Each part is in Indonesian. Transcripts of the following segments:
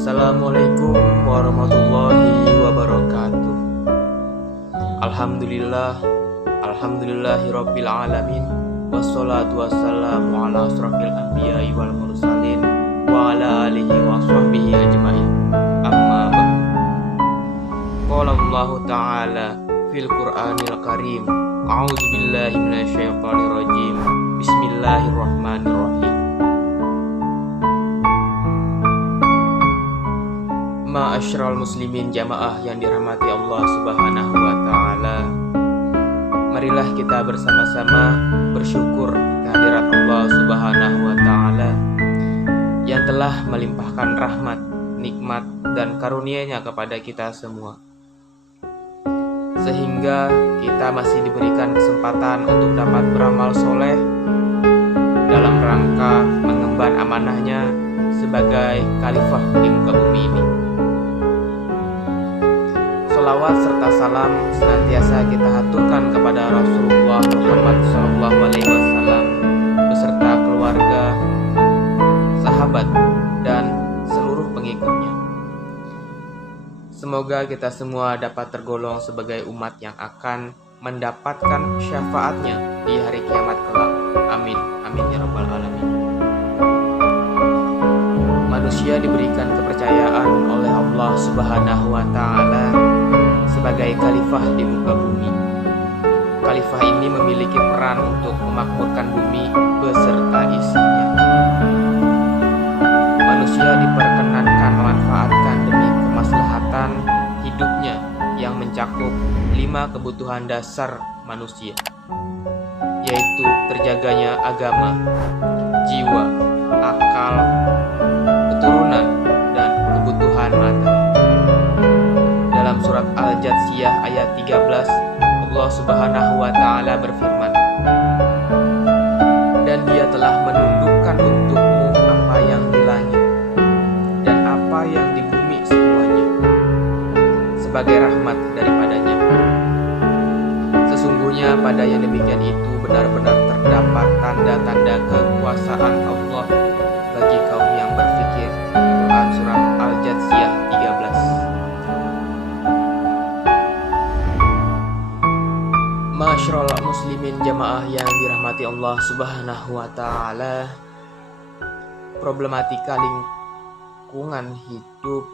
Assalamualaikum warahmatullahi wabarakatuh. Alhamdulillahirabbil alamin. Wassalatu wassalamu ala asrofil anbiya'i wal mursalin wa ala alihi wa sahbihi ajmain. Amma ba'du. Qala Allah ta'ala fil Qur'anil Karim. A'udzu billahi minasyaitonir rajim. Bismillahirrahmanirrahim. Ma'asyiral muslimin jamaah yang dirahmati Allah Subhanahu wa taala. Marilah kita bersama-sama bersyukur kehadirat Allah Subhanahu wa taala yang telah melimpahkan rahmat, nikmat dan karunia-Nya kepada kita semua. Sehingga kita masih diberikan kesempatan untuk dapat beramal soleh dalam rangka mengemban amanahnya sebagai khalifah di muka bumi ini. Salawat serta salam senantiasa kita haturkan kepada Rasulullah Muhammad SAW beserta keluarga, sahabat, dan seluruh pengikutnya. Semoga kita semua dapat tergolong sebagai umat yang akan mendapatkan syafaatnya di hari kiamat kelak. Amin, amin ya rabbal alamin. Manusia diberikan kepercayaan oleh Allah Subhanahu wa taala sebagai khalifah di muka bumi. Khalifah ini memiliki peran untuk memakmurkan bumi beserta isinya. Manusia diperkenankan memanfaatkan demi kemaslahatan hidupnya yang mencakup 5 kebutuhan dasar manusia, yaitu terjaganya agama, jiwa, akal, keturunan, dan kebutuhan materi. Dalam surat Al-Jathiyah ayat 13, Allah Subhanahu wa taala berfirman, "Dan Dia telah menundukkan untukmu apa yang di langit dan apa yang di bumi semuanya sebagai rahmat daripadanya. Sesungguhnya pada yang demikian itu benar-benar terdapat tanda-tanda kekuasaan Allah bagi kaum yang berfikir." Quran surat Al-Jathiyah 13. Ma'asyiral muslimin jamaah yang dirahmati Allah Subhanahu wa taala. Problematika lingkungan hidup.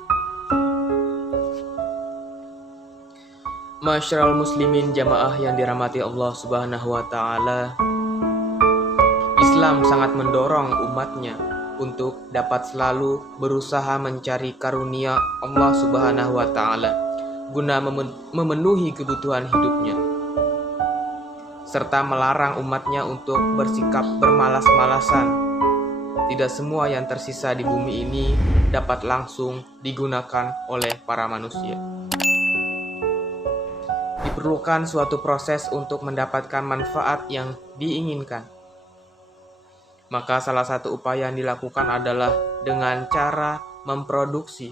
Ma'asyiral muslimin jamaah yang dirahmati Allah Subhanahu wa taala. Islam sangat mendorong umatnya untuk dapat selalu berusaha mencari karunia Allah Subhanahu wa taala guna memenuhi kebutuhan hidupnya, serta melarang umatnya untuk bersikap bermalas-malasan. Tidak semua yang tersisa di bumi ini dapat langsung digunakan oleh para manusia. Diperlukan suatu proses untuk mendapatkan manfaat yang diinginkan. Maka salah satu upaya yang dilakukan adalah dengan cara memproduksi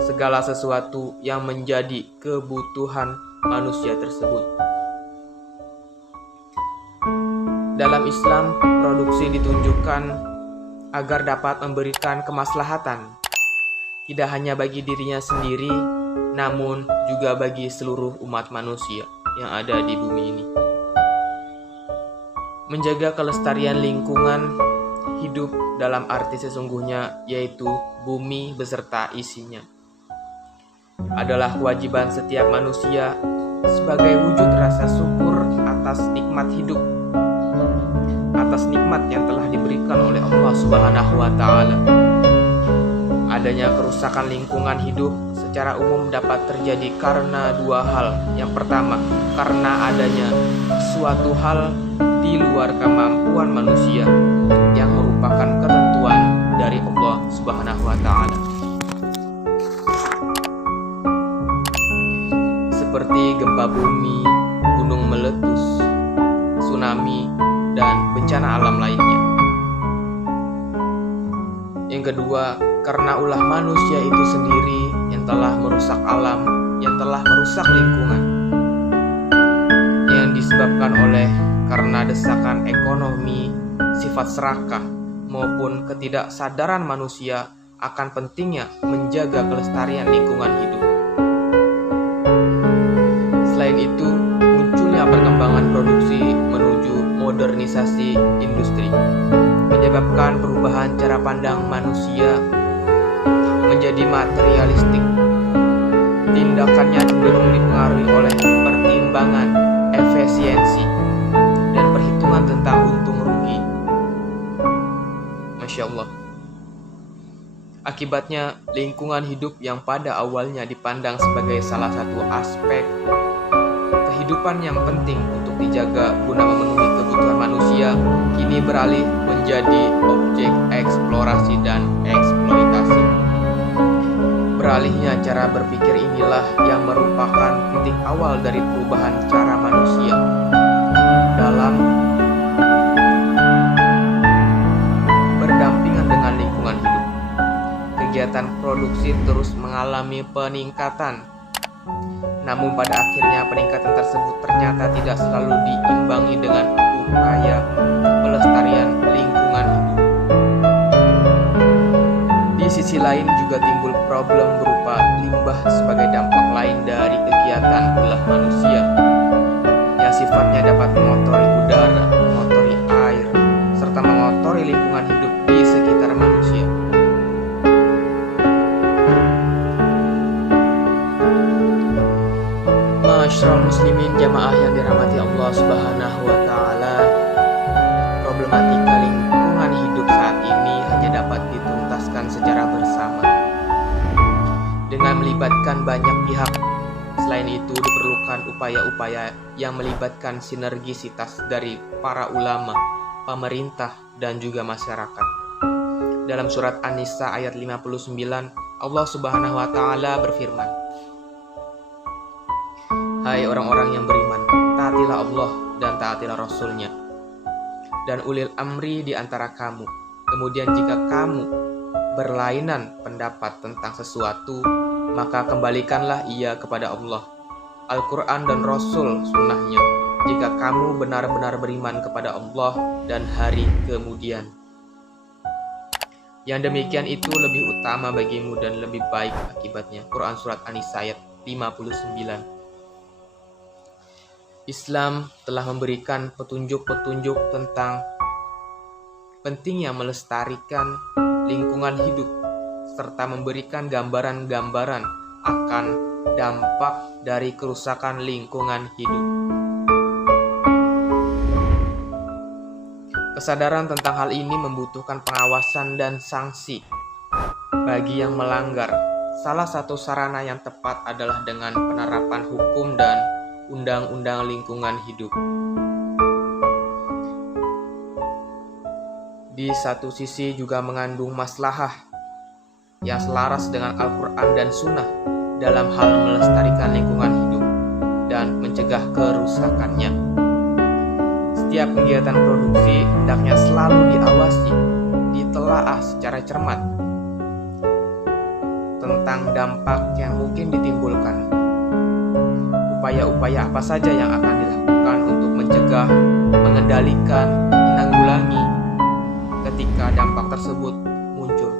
segala sesuatu yang menjadi kebutuhan manusia tersebut. Dalam Islam, produksi ditunjukkan agar dapat memberikan kemaslahatan tidak hanya bagi dirinya sendiri, namun juga bagi seluruh umat manusia yang ada di bumi ini. Menjaga kelestarian lingkungan hidup dalam arti sesungguhnya, yaitu bumi beserta isinya, adalah kewajiban setiap manusia sebagai wujud rasa syukur atas nikmat hidup, atas nikmat yang telah diberikan oleh Allah Subhanahu wa taala. Adanya kerusakan lingkungan hidup secara umum dapat terjadi karena 2 hal. Yang pertama, karena adanya suatu hal di luar kemampuan manusia yang merupakan ketentuan dari Allah Subhanahu wa taala. Seperti gempa bumi, gunung meletus, tsunami, dan bencana alam lainnya. Yang kedua, karena ulah manusia itu sendiri yang telah merusak alam, yang telah merusak lingkungan, yang disebabkan oleh karena desakan ekonomi, sifat serakah, maupun ketidaksadaran manusia akan pentingnya menjaga kelestarian lingkungan hidup. Selain itu, munculnya perkembangan produksi menuju modernisasi industri menyebabkan perubahan cara pandang manusia menjadi materialistik. Tindakannya cenderung dipengaruhi oleh pertimbangan efisiensi dan perhitungan tentang untung rugi. Masya Allah. Akibatnya, lingkungan hidup yang pada awalnya dipandang sebagai salah satu aspek kehidupan yang penting untuk dijaga guna memenuhi kebutuhan manusia, kini beralih menjadi objek eksplorasi dan eksploitasi. Beralihnya cara berpikir inilah yang merupakan titik awal dari perubahan cara manusia dalam berdampingan dengan lingkungan hidup. Kegiatan produksi terus mengalami peningkatan. Namun pada akhirnya peningkatan tersebut ternyata tidak selalu diimbangi dengan upaya pelestarian lingkungan hidup. Di sisi lain juga timbul problem berupa limbah sebagai dampak lain dari kegiatan ulah manusia yang sifatnya dapat mengotori udara, mengotori air, serta mengotori lingkungan hidup di sekitar manusia. Ma'asyiral muslimin jamaah yang dirahmati Allah Subhanahu wa taala, problematika lingkungan hidup saat ini hanya dapat dituntaskan secara bersama dengan melibatkan banyak pihak. Selain itu diperlukan upaya-upaya yang melibatkan sinergisitas dari para ulama, pemerintah, dan juga masyarakat. Dalam surat An-Nisa ayat 59, Allah Subhanahu wa taala berfirman, "Hai orang-orang yang beriman, taatilah Allah dan taatilah Rasul-Nya dan ulil amri di antara kamu. Kemudian jika kamu berlainan pendapat tentang sesuatu, maka kembalikanlah ia kepada Allah, Al-Quran dan Rasul sunnahnya, jika kamu benar-benar beriman kepada Allah dan hari kemudian. Yang demikian itu lebih utama bagimu dan lebih baik akibatnya." Quran Surat An-Nisa ayat 59. Islam telah memberikan petunjuk-petunjuk tentang pentingnya melestarikan lingkungan hidup serta memberikan gambaran-gambaran akan dampak dari kerusakan lingkungan hidup. Kesadaran tentang hal ini membutuhkan pengawasan dan sanksi bagi yang melanggar. Salah satu sarana yang tepat adalah dengan penerapan hukum dan undang-undang lingkungan hidup. Di satu sisi juga mengandung maslahah yang selaras dengan Al-Quran dan Sunnah dalam hal melestarikan lingkungan hidup dan mencegah kerusakannya. Setiap kegiatan produksi hendaknya selalu diawasi, ditelaah secara cermat tentang dampak yang mungkin ditimbulkan. Upaya-upaya apa saja yang akan dilakukan untuk mencegah, mengendalikan, menanggulangi ketika dampak tersebut muncul,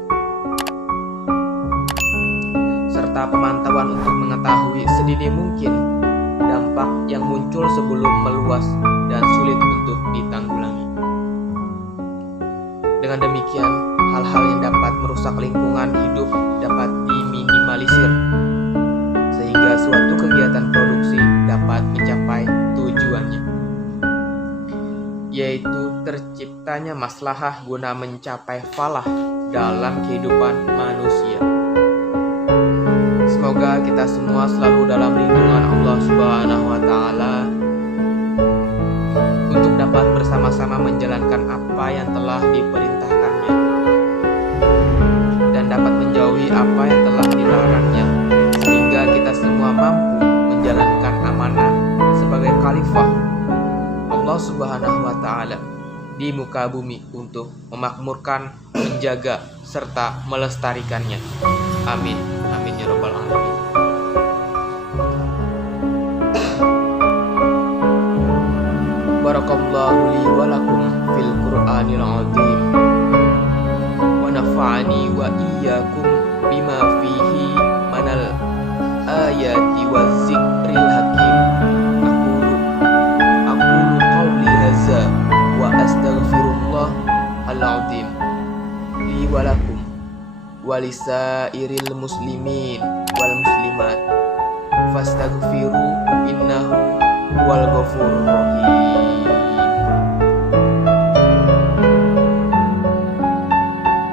serta pemantauan untuk mengetahui sedini mungkin dampak yang muncul sebelum meluas dan sulit untuk ditanggulangi. Dengan demikian, hal-hal yang dapat merusak lingkungan hidup dapat diminimalisir, sehingga suatu kegiatan produksi dapat mencapai tujuannya, yaitu terciptanya maslahah guna mencapai falah dalam kehidupan manusia. Semoga kita semua selalu dalam lindungan Allah Subhanahu wa taala untuk dapat bersama-sama menjalankan apa yang telah diperintahkannya dan dapat menjauhi apa yang telah dilarangnya, sehingga kita semua mampu menjalankan amanah sebagai khalifah Allah Subhanahu wa taala di muka bumi untuk memakmurkan, menjaga, serta melestarikannya. Amin. Amin ya rabbal alamin. Barakallahu li wa lakum fil Qur'anil azim wa nafa'ani nafa'ani wa iyyakum bima fihi manal ayati wa zikril hakim. Aqulu qawli hadza wa astaghfirullah al-azim li wa lakum wa lisairil muslimin wal muslimat fastaghfiru innahu huwal ghafurur